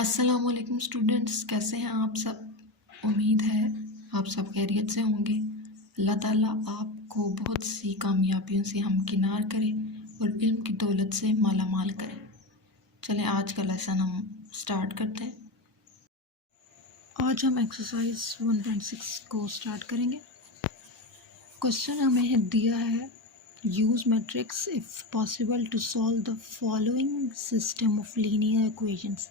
अस्सलामुअलैकुम स्टूडेंट्स, कैसे हैं आप सब। उम्मीद है आप सब खैरियत से होंगे। अल्लाह ताला आपको बहुत सी कामयाबियों से हमकिनार करे और इल्म की दौलत से माला माल करे। चलें आज का लेसन हम स्टार्ट करते हैं। आज हम एक्सरसाइज 1.6 को स्टार्ट करेंगे। क्वेश्चन हमें दिया है, use matrix if possible to solve the following system of linear equations.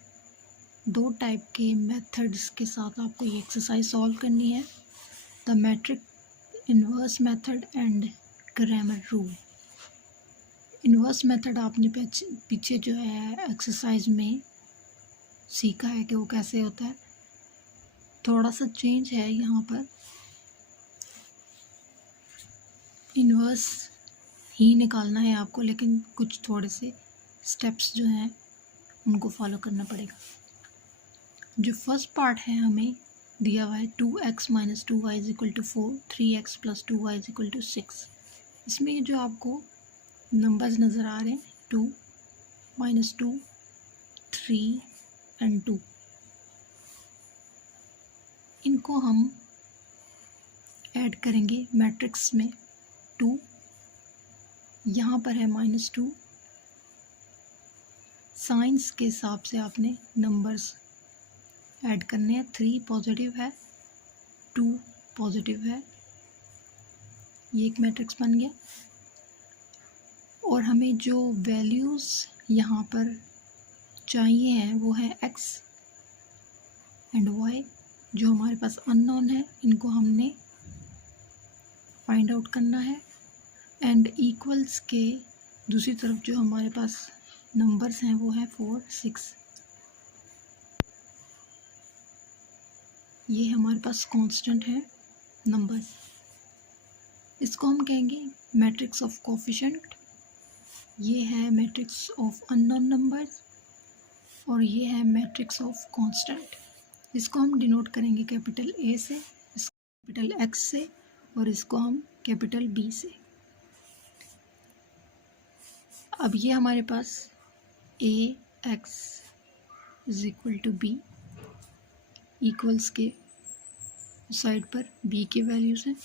दो टाइप के मेथड्स के साथ आपको ये एक्सरसाइज सॉल्व करनी है, the matrix inverse method and Cramer rule. Inverse method आपने पीछे जो है एक्सरसाइज में सीखा है कि वो कैसे होता है। थोड़ा सा चेंज है यहाँ पर, इन्वर्स ही निकालना है आपको, लेकिन कुछ थोड़े से स्टेप्स जो हैं उनको फॉलो करना पड़ेगा। जो फर्स्ट पार्ट है हमें दिया हुआ है 2x minus 2y is equal to 4, 3x plus 2y is equal to 6। इसमें जो आपको नंबर्स नज़र आ रहे हैं 2, -2, 3 एंड 2, इनको हम ऐड करेंगे मैट्रिक्स में। 2 यहाँ पर है -2, साइंस के हिसाब से आपने नंबर्स ऐड करने हैं। 3 पॉजिटिव है, 2 पॉजिटिव है, ये एक मैट्रिक्स बन गया। और हमें जो वैल्यूज़ यहाँ पर चाहिए हैं वो है x एंड y, जो हमारे पास अननोन है, इनको हमने फाइंड आउट करना है। एंड इक्वल्स के दूसरी तरफ जो हमारे पास नंबर्स हैं वो है 4, 6। ये हमारे पास कांस्टेंट है नंबर्स। इसको हम कहेंगे मैट्रिक्स ऑफ कोफिशिएंट। ये है मैट्रिक्स ऑफ अननोन नंबर्स और ये है मैट्रिक्स ऑफ कांस्टेंट। इसको हम डिनोट करेंगे कैपिटल A से, इसको कैपिटल X से और इसको हम कैपिटल B से। अब ये हमारे पास AX is equal to B, equals के साइड पर B के वैल्यूज़ हैं।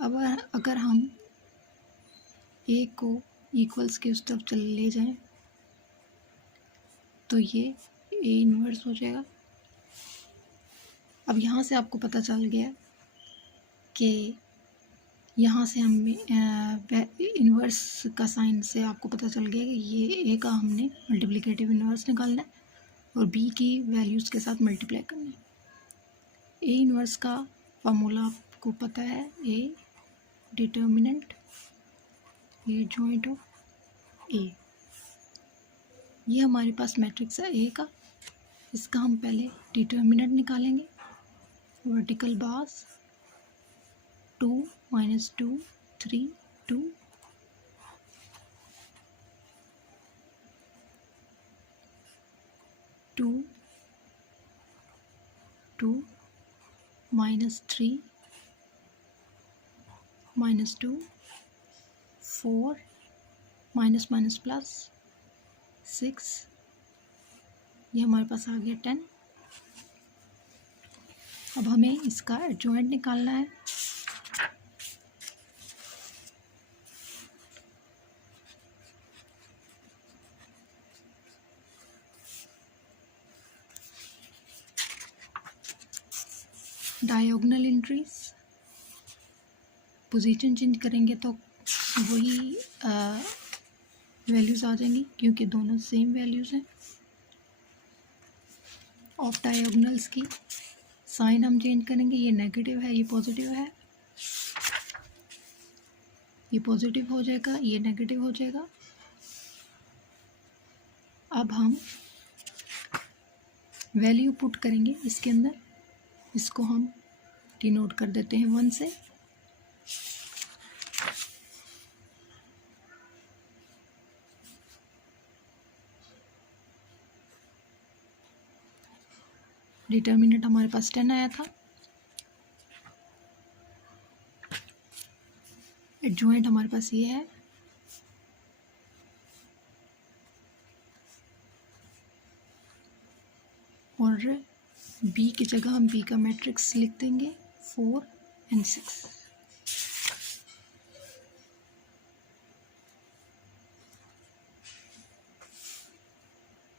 अब अगर हम A को इक्वल्स के उस तरफ चले ले जाएं तो ये A इन्वर्स हो जाएगा। अब यहाँ से आपको पता चल गया कि यहाँ से हमें इन्वर्स का साइन से आपको पता चल गया कि ये A का हमने मल्टीप्लिकेटिव इन्वर्स निकालना है और B की वैल्यूज़ के साथ मल्टीप्लाई करना है। A इन्वर्स का फार्मूला आपको पता है, A determinant A joint of A। ये हमारे पास मैट्रिक्स है A का। इसका हम पहले डिटर्मिनेंट निकालेंगे। Vertical bars 2, -2, 3, 2, 2, 2, -3, -2, 4, minus minus plus 6, ये हमारे पास आ गया 10। अब हमें इसका एडजॉइंट निकालना है। डायगोनल एंट्रीज, पोजीशन चेंज करेंगे तो वही वैल्यूज़ आ जाएंगी क्योंकि दोनों सेम वैल्यूज़ हैं। ऑफ डायगोनल्स की साइन हम चेंज करेंगे, ये नेगेटिव है, ये पॉजिटिव है, ये पॉजिटिव हो जाएगा, ये नेगेटिव हो जाएगा। अब हम वैल्यू पुट करेंगे इसके अंदर, इसको हम डिनोट कर देते हैं 1 से। डिटर्मिनेंट हमारे पास 10 आया था, एडजॉइंट हमारे पास ये है, और बी की जगह हम बी का मैट्रिक्स लिख देंगे 4 और 6।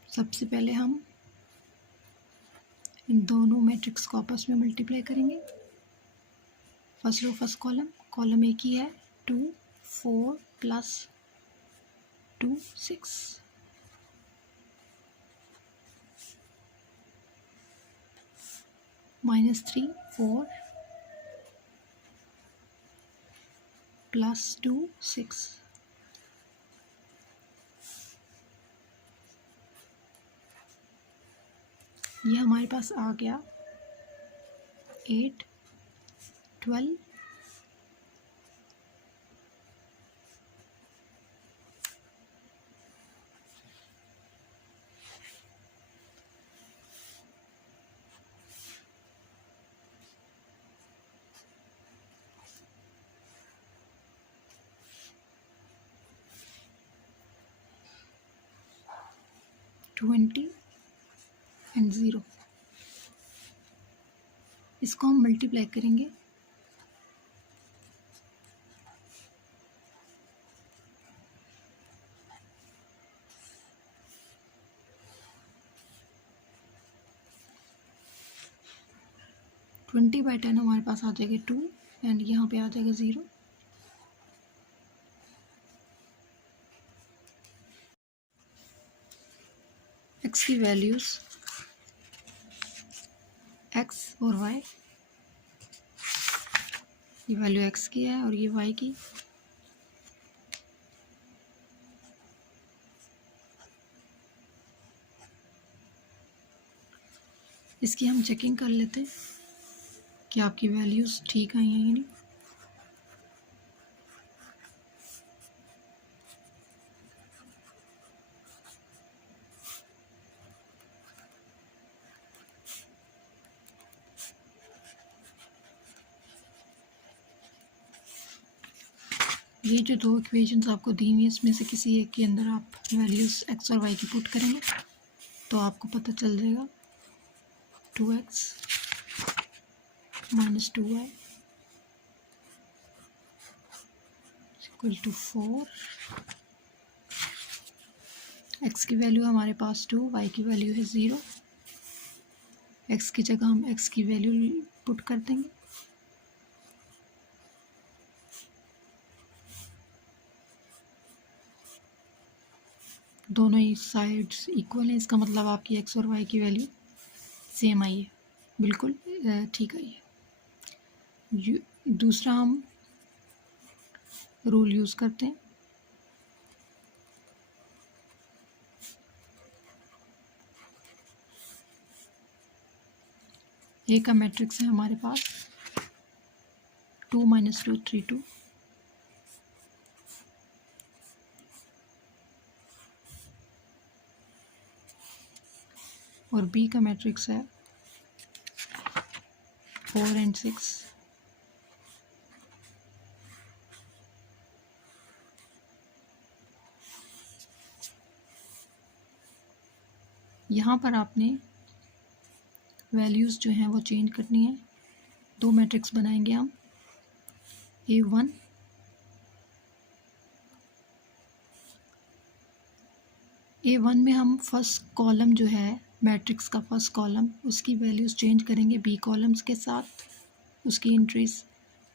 सबसे पहले हम इन दोनों मैट्रिक्स को आपस में मल्टीप्लाई करेंगे। First row first column, column एक ही है 2 4 प्लस 2 6। -3 4 प्लस 2 6। ये हमारे पास आ गया 8 12 20 और 0। इसको हम मल्टीप्लाई करेंगे। ट्वेंटी बाई 10 हमारे पास आ जाएगा 2 एंड यहाँ पे आ जाएगा 0। एक्स की वैल्यूज़ एक्स और वाई, ये वैल्यू एक्स की है और ये वाई की। इसकी हम चेकिंग कर लेते हैं कि आपकी वैल्यूज़ ठीक आई हैं या नहीं। ये जो दो इक्वेशंस आपको दी हुई है इसमें से किसी एक के अंदर आप वैल्यूज़ एक्स और वाई की पुट करेंगे तो आपको पता चल जाएगा 2x minus 2y equal to 4। x की वैल्यू हमारे पास 2, y की वैल्यू है 0। x की जगह हम x की वैल्यू पुट कर देंगे। दोनों ही साइड्स इक्वल हैं, इसका मतलब आपकी x और y की वैल्यू सेम आई है, बिल्कुल ठीक आई है। दूसरा हम रूल यूज़ करते हैं। ए का मैट्रिक्स है हमारे पास 2 - 2 3 2। और बी का मैट्रिक्स है 4 और 6। यहाँ पर आपने वैल्यूज़ जो हैं वो चेंज करनी है। दो मैट्रिक्स बनाएंगे हम A1 में हम फर्स्ट कॉलम जो है मैट्रिक्स का फर्स्ट कॉलम उसकी वैल्यूज़ चेंज करेंगे बी कॉलम्स के साथ। उसकी एंट्रीज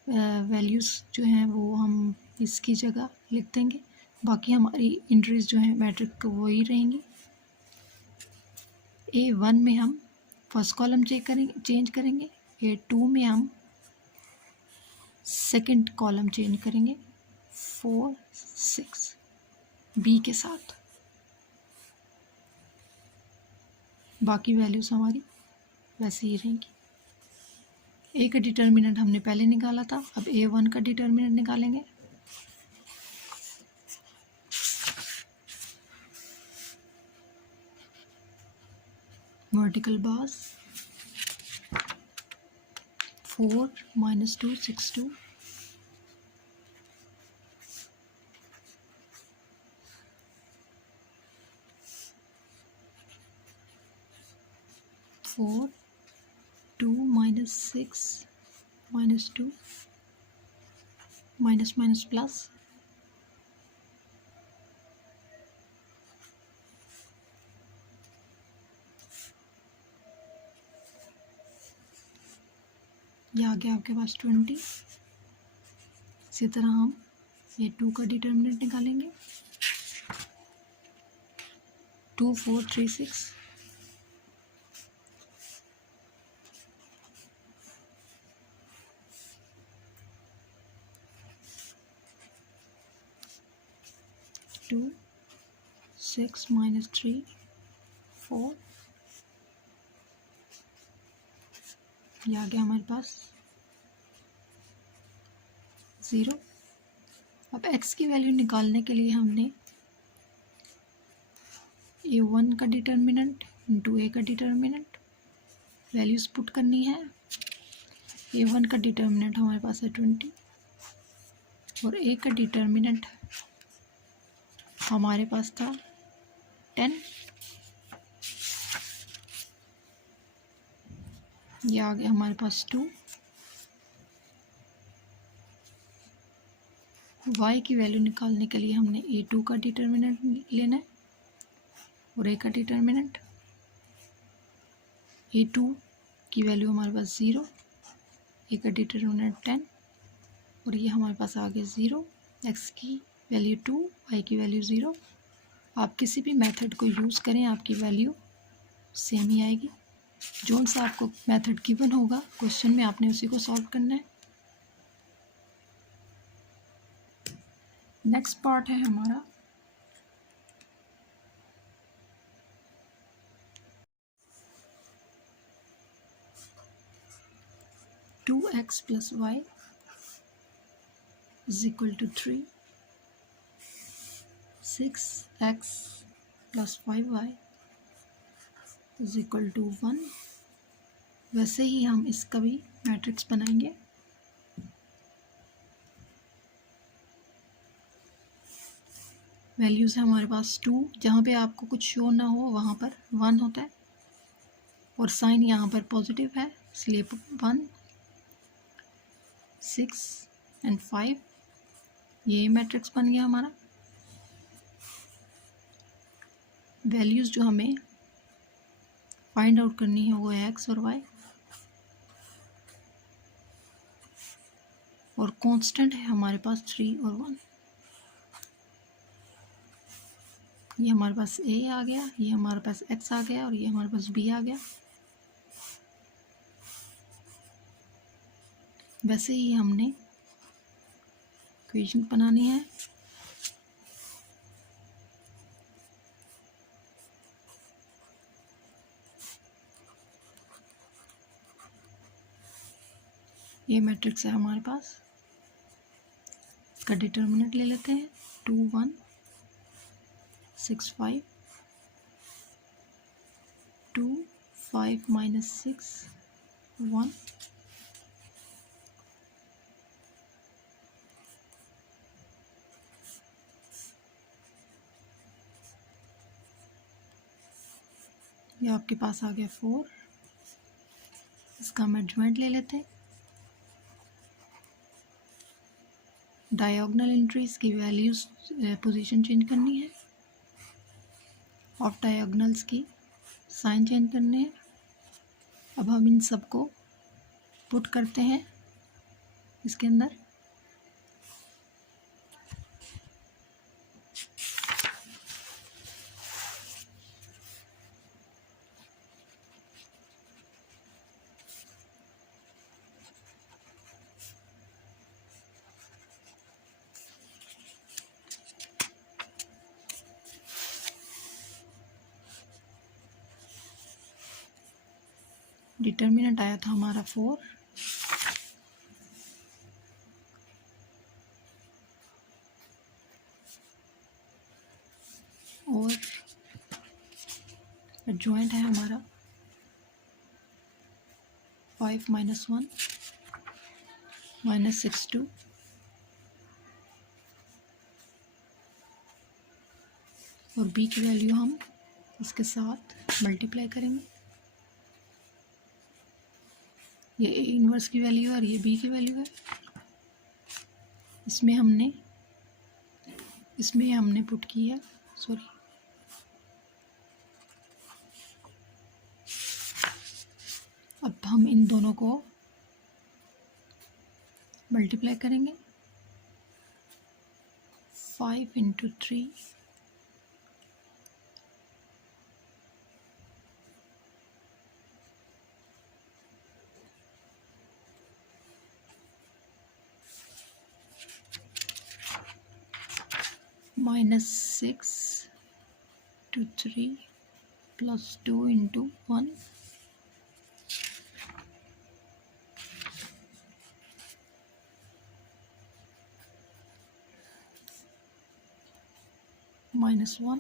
वैल्यूज़ जो हैं वो हम इसकी जगह लिख देंगे। बाकी हमारी एंट्रीज जो हैं मैट्रिक्स को वही रहेंगी। A1 में हम फर्स्ट कॉलम चेंज करेंगे। A2 में हम सेकंड कॉलम चेंज करेंगे 4 6 बी के साथ। बाकी वैल्यूज़ हमारी वैसे ही रहेंगी। ए का डिटर्मिनेंट हमने पहले निकाला था, अब A1 का डिटर्मिनेंट निकालेंगे। Vertical bars 4 - 2 6 2। 4 2 minus 6 minus 2 minus minus plus ये आ गया आपके पास 20। इसी तरह हम ये 2 का डिटर्मिनेंट निकालेंगे। 2 4 3 6 2 6 minus 3 4 ये आ गया हमारे पास 0। अब x की वैल्यू निकालने के लिए हमने a1 का डिटर्मिनेंट इंटू a का डिटर्मिनेंट वैल्यूज़ पुट करनी है। a1 का डिटर्मिनेंट हमारे पास है 20 और a का डिटर्मिनेंट हमारे पास था 10। ये आ गया हमारे पास 2। y की वैल्यू निकालने के लिए हमने a2 का डिटर्मिनेंट लेना है और a का डिटर्मिनेंट। a2 की वैल्यू हमारे पास 0, a का डिटर्मिनेंट 10 और ये हमारे पास आ गया 0। x की वैल्यू 2, y की वैल्यू 0। आप किसी भी मेथड को यूज़ करें आपकी वैल्यू सेम ही आएगी। जो सा आपको मेथड गिवन होगा क्वेश्चन में आपने उसी को सॉल्व करना है। नेक्स्ट पार्ट है हमारा two x plus y is equal to 3, 6x plus 5y is equal to 1। वैसे ही हम इसका भी मैट्रिक्स बनाएंगे। वैल्यूज़ है हमारे पास 2, जहाँ पे आपको कुछ शो ना हो वहाँ पर 1 होता है और साइन यहाँ पर पॉजिटिव है इसलिए 1, 6 एंड 5 ये मैट्रिक्स बन गया हमारा। वैल्यूज़ जो हमें फाइंड आउट करनी है वो है एक्स और वाई और कांस्टेंट है हमारे पास 3 और 1। ये हमारे पास a आ गया, ये हमारे पास x आ गया और ये हमारे पास b आ गया। वैसे ही हमने इक्वेशन बनानी है। ये मैट्रिक्स है हमारे पास, इसका डिटर्मिनेंट ले लेते हैं 2 1 6 5 2 5 minus 6 1। ये आपके पास आ गया 4। इसका हम एडजॉइंट ले लेते हैं। डायगोनल एंट्रीज की वैल्यूज पोजीशन चेंज करनी है, ऑफ डायगोनल्स की साइन चेंज करने हैं। अब हम इन सबको पुट करते हैं इसके अंदर। डिटर्मिनेंट आया था हमारा 4 और एडजॉइंट है हमारा 5 minus 1 minus 6 2 और b की वैल्यू हम इसके साथ मल्टीप्लाई करेंगे। ये ए इन्वर्स की वैल्यू है और ये बी की वैल्यू है। इसमें हमने पुट की है, सॉरी, अब हम इन दोनों को मल्टीप्लाई करेंगे। 5 × 3 -6 to 3 + 2 × 1 -1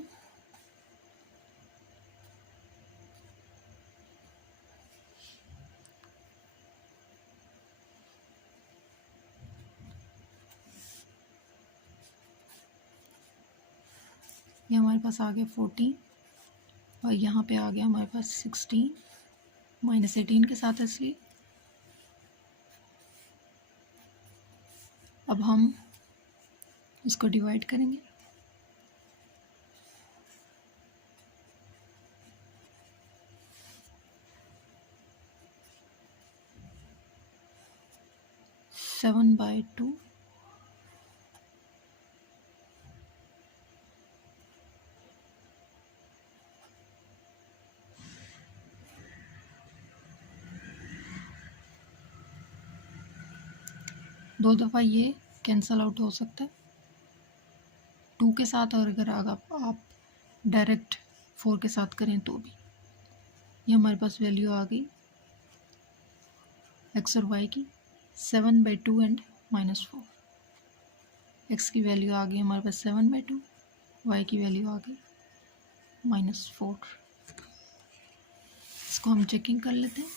ये हमारे पास आ गया 14 और यहाँ पे आ गया हमारे पास 16 -18 के साथ, इसलिए अब हम इसको डिवाइड करेंगे। सेवन बाई 2 दो दफ़ा ये कैंसल आउट हो सकता है 2 के साथ, और अगर आप डायरेक्ट 4 के साथ करें तो भी। ये हमारे पास वैल्यू आ गई x और y की 7/2 एंड -4। x की वैल्यू आ गई हमारे पास 7/2, y की वैल्यू आ गई -4। इसको हम चेकिंग कर लेते हैं।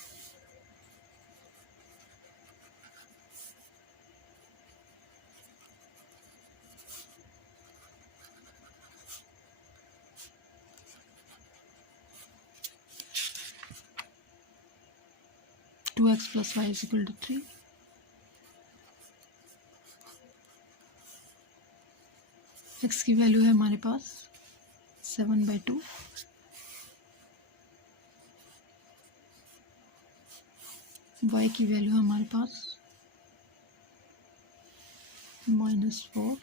Two x + y = 3। x की वैल्यू है हमारे पास 7/2, y की वैल्यू है हमारे पास -4,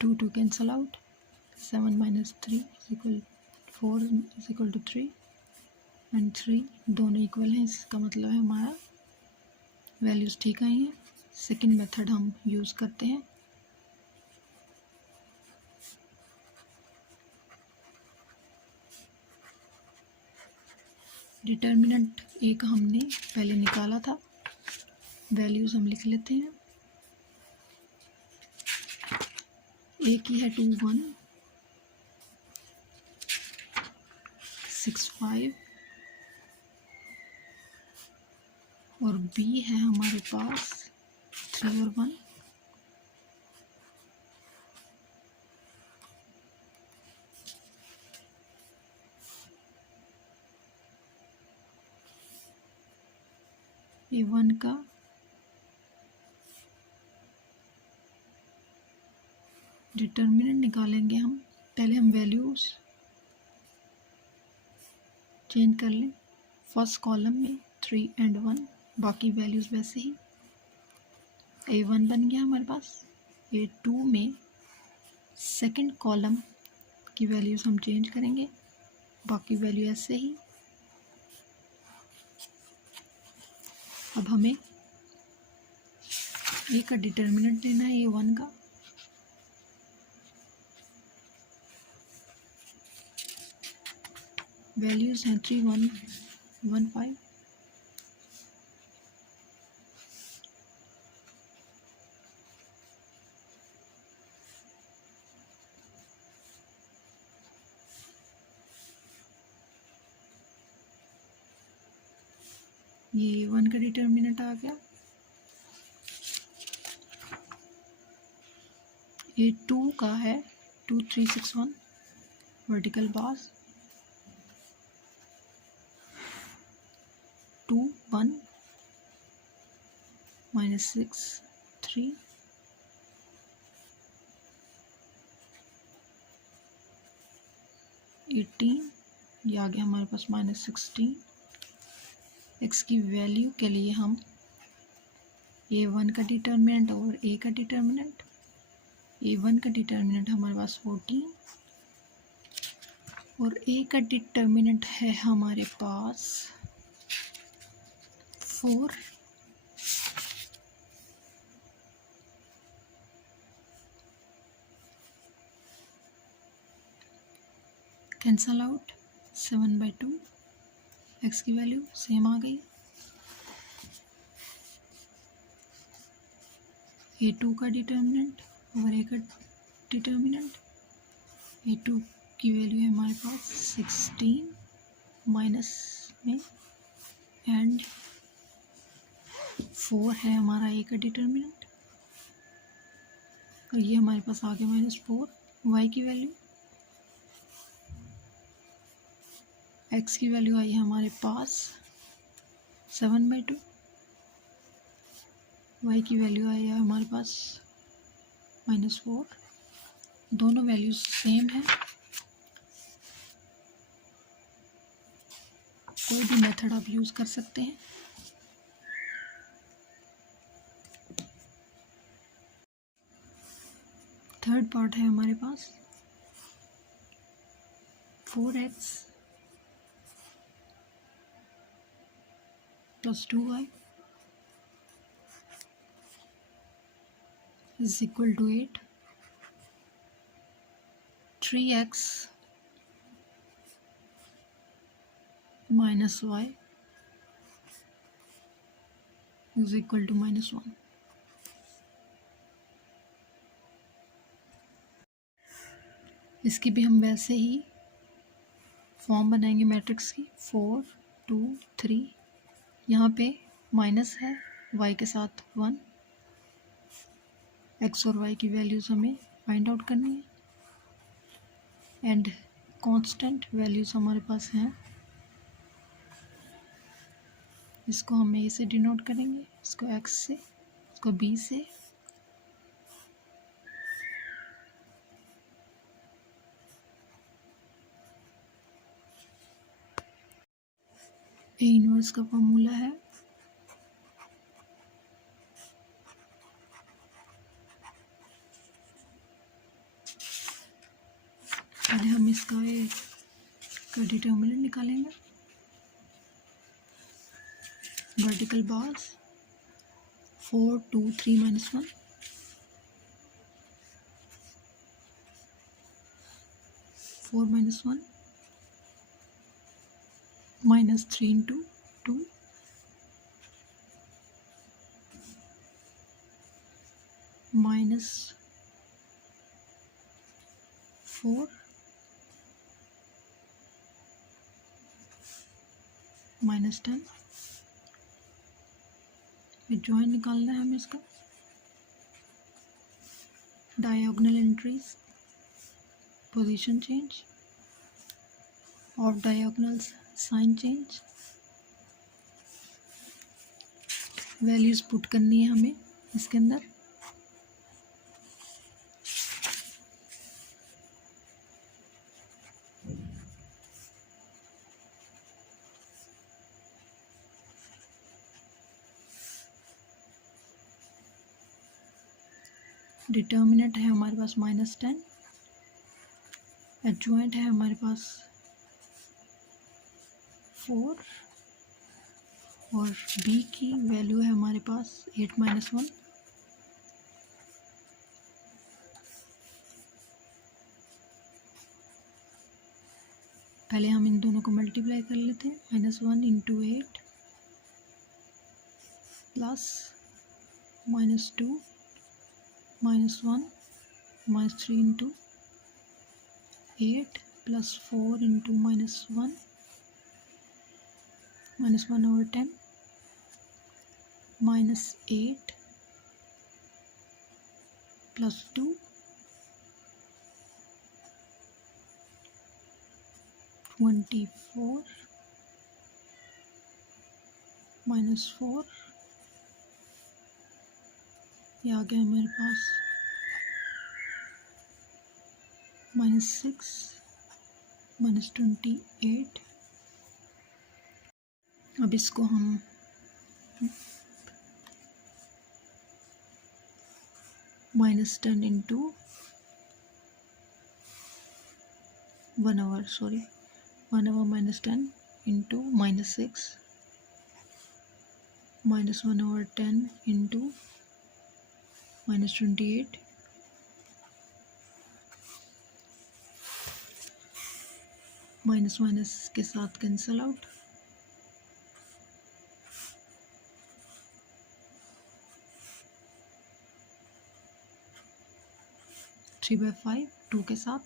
टू कैंसल आउट, 7 - 3 = 4 = 3 एंड 3 दोनों इक्वल हैं। इसका मतलब है हमारा वैल्यूज़ ठीक आई हैं। सेकंड मेथड हम यूज़ करते हैं। डिटर्मिनेंट ए का हमने पहले निकाला था, वैल्यूज़ हम लिख लेते हैं। ए की है 2165 और बी है हमारे पास 3 और 1। A1 का डिटर्मिनेंट निकालेंगे हम। पहले हम वैल्यूज चेंज कर लें। फर्स्ट कॉलम में 3 एंड 1, बाकी वैल्यूज वैसे ही। A1 बन गया हमारे पास। A2 में सेकंड कॉलम की वैल्यूज हम चेंज करेंगे, बाकी वैल्यू ऐसे ही। अब हमें ए का डिटर्मिनेंट लेना है, A1 का। वैल्यूज़ हैं 3115। ये A1 का डिटर्मिनेंट आ गया। A2 का है 2361, वर्टिकल बार्स 2 1 -6 3 18, ये आ गया हमारे पास -16। एक्स की वैल्यू के लिए हम A1 का डिटर्मिनेंट और A का डिटर्मिनेंट, A1 का डिटर्मिनेंट हमारे पास 14 और A का डिटर्मिनेंट है हमारे पास 4। Cancel out 7/2। एक्स की वैल्यू सेम आ गई। A2 का डिटर्मिनेंट और A का डिटर्मिनेंट, A2 की वैल्यू है हमारे पास 16 माइनस में एंड 4 है हमारा A का डिटर्मिनेंट और ये हमारे पास आ गया -4। Y की वैल्यू, X की वैल्यू आई है हमारे पास 7/2, Y की वैल्यू आई है हमारे पास -4। दोनों वैल्यूज सेम है। कोई भी मेथड आप यूज़ कर सकते हैं। थर्ड पार्ट है हमारे पास 4x + 2y = 8। 3x - y = -1। इसकी भी हम वैसे ही फॉर्म बनाएंगे मैट्रिक्स की 4 2 3। यहाँ पे माइनस है, y के साथ 1। x और y की वैल्यूज़ हमें फाइंड आउट करनी है एंड कांस्टेंट वैल्यूज़ हमारे पास हैं। इसको हम a से डिनोट करेंगे, इसको x से, इसको b से। A इनवर्स का फॉर्मूला है पहले हम इसका डिटर्मिनेंट निकालेंगे। Vertical bars 4 2 3 -1 4 - 1 -3 × 2 -4 -10। जॉइन निकालना है हमें इसका। Diagonal entries, position change, off diagonals sign change, values put करनी है हमें इसके अंदर। डिटर्मिनेंट है हमारे पास -10। एडजॉइंट है हमारे पास 4 और b की वैल्यू है हमारे पास 8 - 1। पहले हम इन दोनों को मल्टीप्लाई कर लेते हैं। -1 × 8 प्लस -2 -1 -3 × 8 प्लस 4 × -1 -1/10 -8 + 2 24 -4, ये आ गया हमारे पास -6 -28। अब इसको हम -10 into 1 hour, sorry 1 hour -10 into -6 -1 hour 10 into -28 minus minus के साथ cancel out. Three by five 2 के साथ,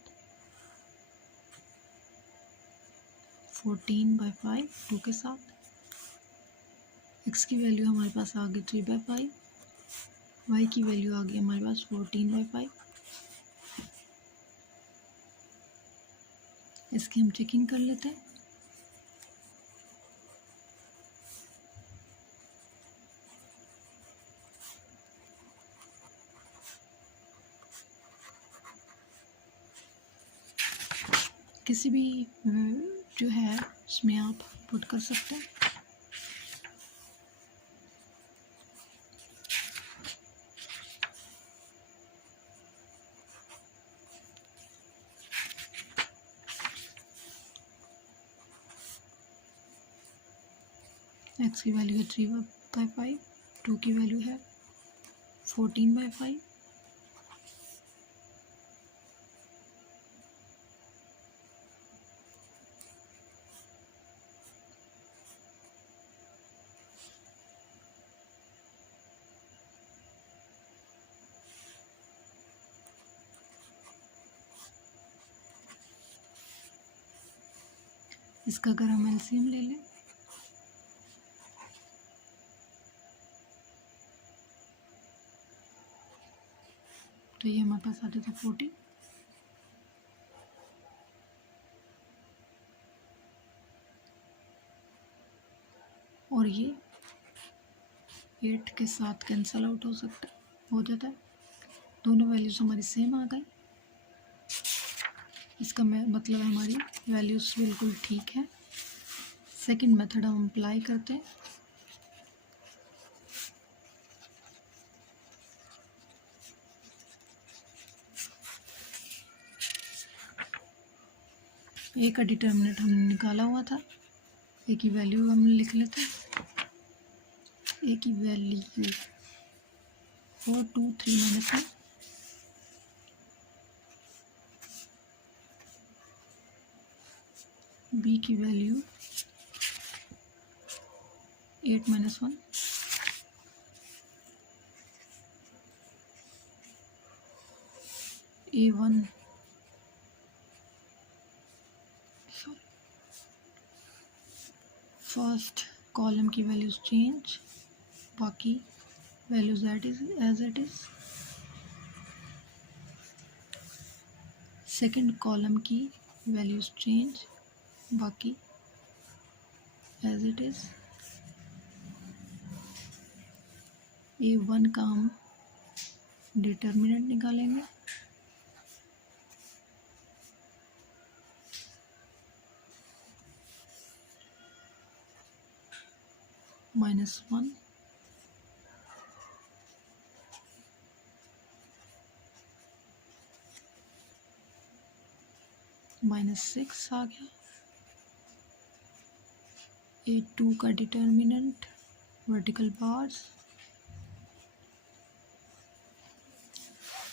14/5 2 के साथ। x की वैल्यू हमारे पास आ गई 3/5, y की वैल्यू आ गई हमारे पास 14/5। इसकी हम चेकिंग कर लेते हैं। किसी भी जो है उसमें आप पुट कर सकते हैं। x की वैल्यू है 3/5, 2 की वैल्यू है 14/5। इसका अगर हम एलसीएम ले लें तो ये हमारे पास आते थे 40, और ये 8 के साथ कैंसल आउट हो जाता है। दोनों वैल्यूज हमारी सेम आ गई। इसका मतलब है हमारी वैल्यूज बिल्कुल ठीक है। सेकंड मेथड हम अप्लाई करते हैं। ए का डिटर्मिनेंट हमने निकाला हुआ था, ए की वैल्यू हम लिख लेते हैं। ए की वैल्यू 4 2 3 -1। बी की वैल्यू 8 -1। A1 फर्स्ट कॉलम की वैल्यूज चेंज, बाकी values as it is. Second column की वैल्यूज चेंज, बाकी एज इट इज। A1 का हम डिटर्मिनेंट निकालेंगे। -1 -6 आ गया। A2 का डिटर्मिनेंट वर्टिकल बार्स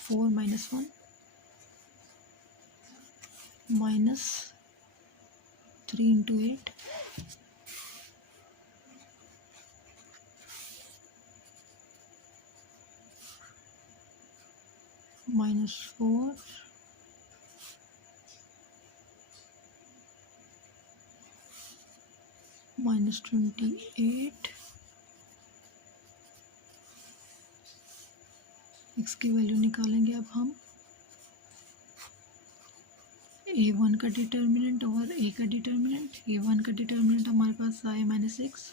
4 -1 -3 × 8 -4 -28। x की वैल्यू निकालेंगे अब हम। A1 का डिटर्मिनेंट और A का डिटर्मिनेंट। A1 का डिटर्मिनेंट हमारे पास I-6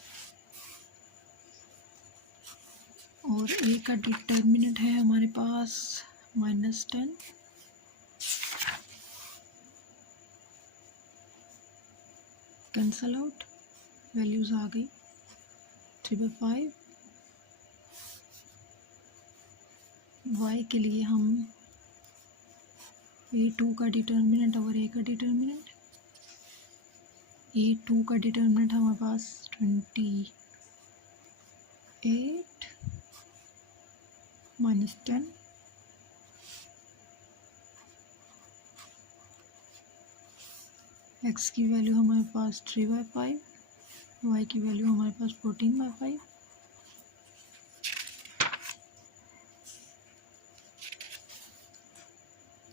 और A का डिटर्मिनेंट है हमारे पास -10। कैंसल आउट, वैल्यूज़ आ गई 3/5। y के लिए हम A2 का डिटर्मिनेंट और A का डिटर्मिनेंट। A2 का डिटर्मिनेंट हमारे पास 28 -10। x की वैल्यू हमारे पास 3/5, y की वैल्यू हमारे पास 14/5।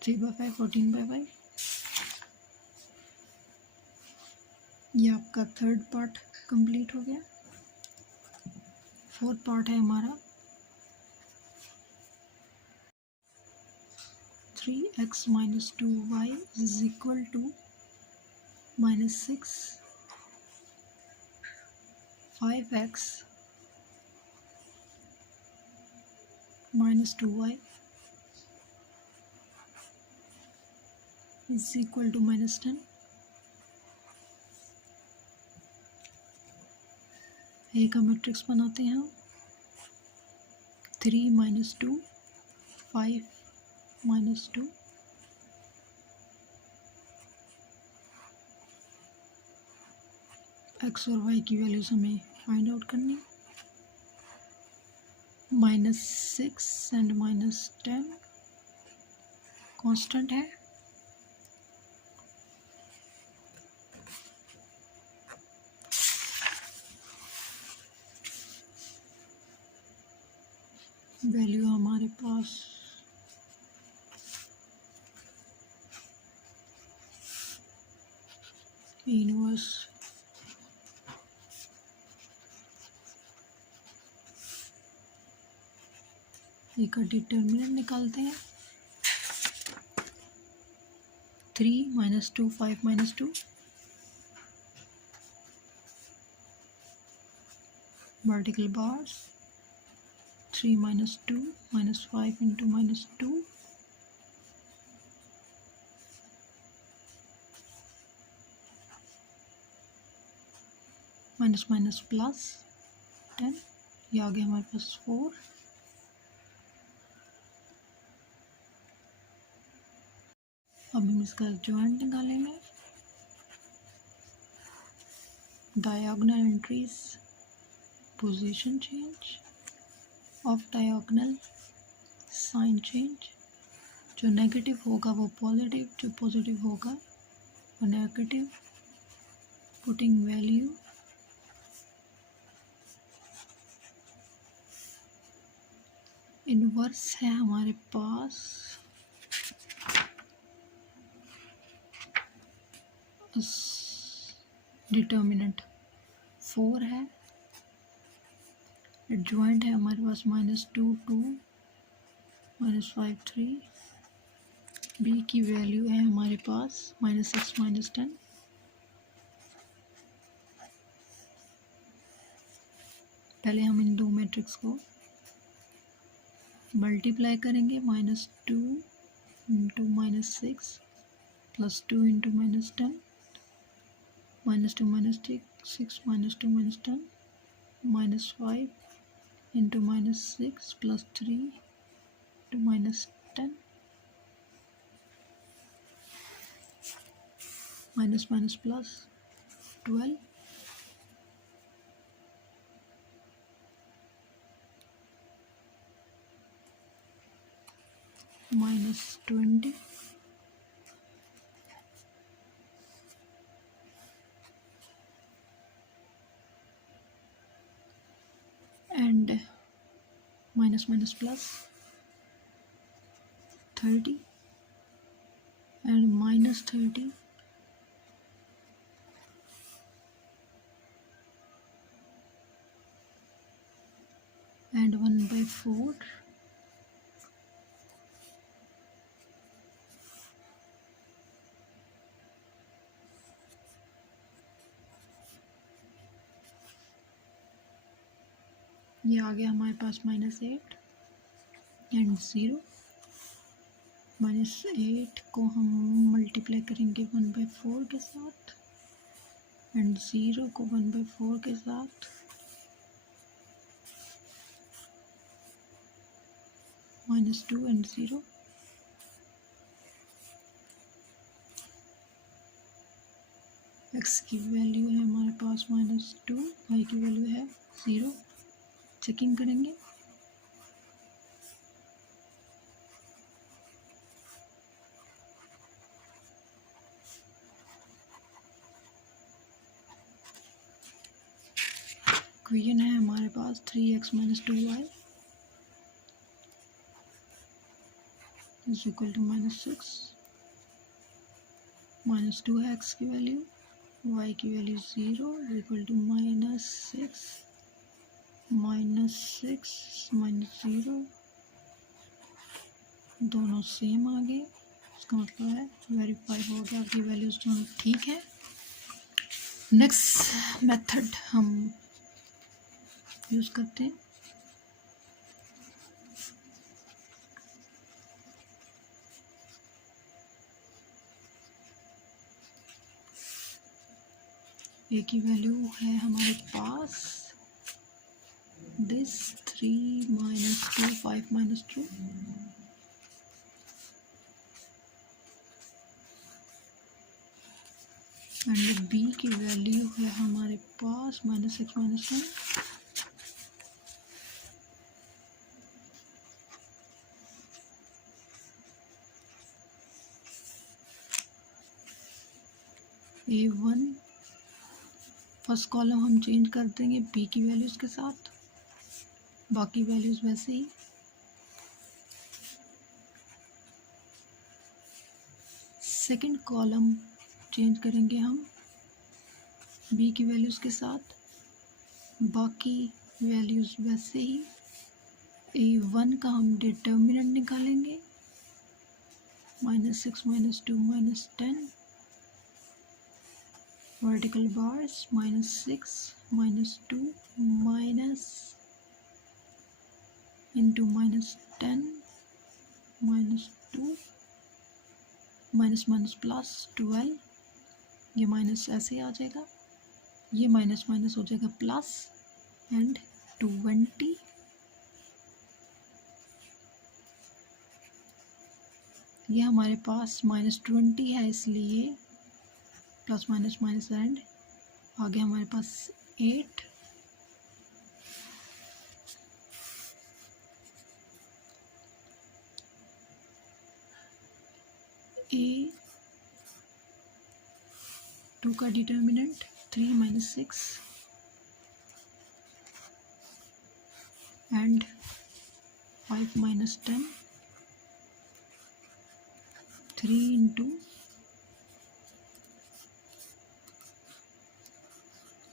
Three by five 14/5। ये आपका थर्ड पार्ट कंप्लीट हो गया। फोर्थ पार्ट है हमारा 3x - 2y is equal to -6। 5x - 2y is equal to -10। A का मैट्रिक्स बनाते हैं हम। 3 - 2 5 - 2। एक्स और वाई की वैल्यूज हमें फाइंड आउट करनी। -6 एंड -10 कांस्टेंट है। वैल्यू हमारे पास इनवर्स ए का डिटर्मिनेंट निकालते हैं। 3 - 2 5 - 2 vertical bars। 3 - 2 -5 into -2 minus plus 10। ये आ गया हमारे पास 4। अब हम इसका जॉइंट निकालेंगे। Diagonal entries, position change off diagonal, sign change. जो नेगेटिव होगा वो पॉजिटिव, जो पॉजिटिव होगा वो नेगेटिव। पुटिंग वैल्यू इनवर्स है हमारे पास डिटर्मिनेंट 4 है। एडजॉइंट है हमारे पास -2 2 -5 3। बी की वैल्यू है हमारे पास -6 -10। पहले हम इन दो मैट्रिक्स को मल्टीप्लाई करेंगे। -2 into -6 plus 2 into -10 -2 -6 -2 -10 -5 into -6 plus 3 into -10 minus plus 12 -20 and minus plus 30 and -30 and 1/4 . ये आ गया हमारे पास -8 एंड 0। -8 को हम मल्टीप्लाई करेंगे 1/4 के साथ एंड 0 को 1/4 के साथ, -2 एंड 0। x की वैल्यू है हमारे पास -2, y की वैल्यू है 0। चेकिंग करेंगे। इक्वेशन है हमारे पास 3x - 2y is equal to -6। -2 है x की वैल्यू, y की वैल्यू 0 इज इक्वल टू -6 -0, दोनों सेम आ गए। इसका मतलब है वेरीफाई हो गया, आपकी वैल्यूज दोनों ठीक है। नेक्स्ट मेथड हम यूज़ करते हैं। ए की वैल्यू है हमारे पास दिस 3 - 2 5 - 2 एंड बी की वैल्यू है हमारे पास -6 - 1। A1 फर्स्ट कॉलम हम चेंज कर देंगे बी की वैल्यूज़ के साथ, बाकी वैल्यूज़ वैसे ही। सेकंड कॉलम चेंज करेंगे हम बी की वैल्यूज़ के साथ, बाकी वैल्यूज़ वैसे ही। A1 का हम डिटर्मिनेंट निकालेंगे, -6 - 2 -10, vertical bars -6 - 2 minus into -10 -2 minus plus 12। ये माइनस ऐसे आ जाएगा, ये माइनस हो जाएगा प्लस एंड 20। ये हमारे पास -20 है, इसलिए प्लस माइनस एंड आ गया हमारे पास 8। A2 का determinant 3 - 6 and 5 - 10, 3 into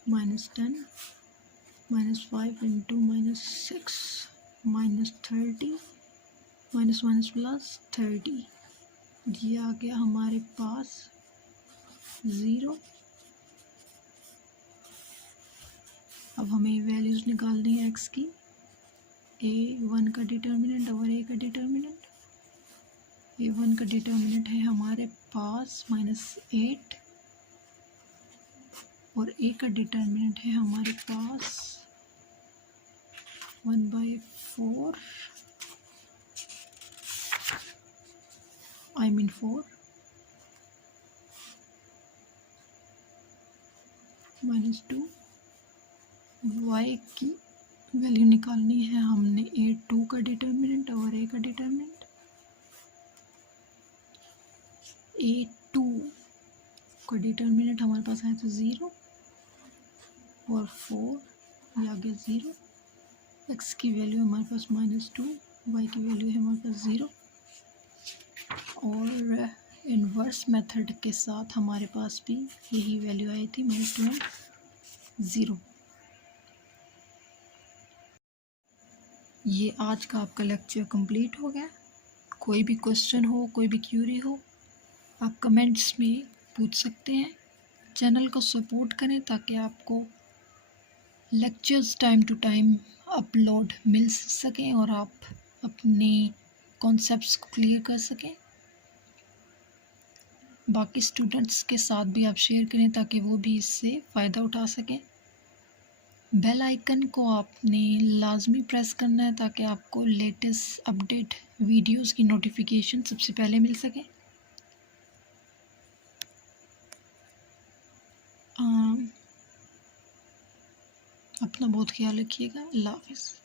-10 -5 into -6 -30 minus plus 30। ये आ गया हमारे पास 0। अब हमें वैल्यूज़ निकालनी है x की। A1 का डिटर्मिनेंट और A का डिटर्मिनेंट। A1 का डिटर्मिनेंट है हमारे पास -8 और A का डिटर्मिनेंट है हमारे पास 1/4 4 -2। y की वैल्यू निकालनी है हमने A2 का डिटर्मिनेंट और A का डिटर्मिनेंट। A2 का डिटर्मिनेंट हमारे पास है तो 0 और 4, ये आ गया 0। x की वैल्यू हमारे पास -2, y की वैल्यू है हमारे पास 0। और इन्वर्स मेथड के साथ हमारे पास भी यही वैल्यू आई थी, -2 एंड 0। ये आज का आपका लेक्चर कंप्लीट हो गया। कोई भी क्वेश्चन हो, कोई भी क्यूरी हो, आप कमेंट्स में पूछ सकते हैं। चैनल को सपोर्ट करें ताकि आपको lectures time to time upload मिल सकें और आप अपने कॉन्सेप्ट्स को क्लियर कर सकें। बाकी स्टूडेंट्स के साथ भी आप शेयर करें ताकि वो भी इससे फ़ायदा उठा सकें। बेल आइकन को आपने लाजमी प्रेस करना है ताकि आपको लेटेस्ट अपडेट वीडियोस की नोटिफिकेशन सबसे पहले मिल सके। अपना बहुत ख्याल रखिएगा। अल्लाह हाफ़िज़।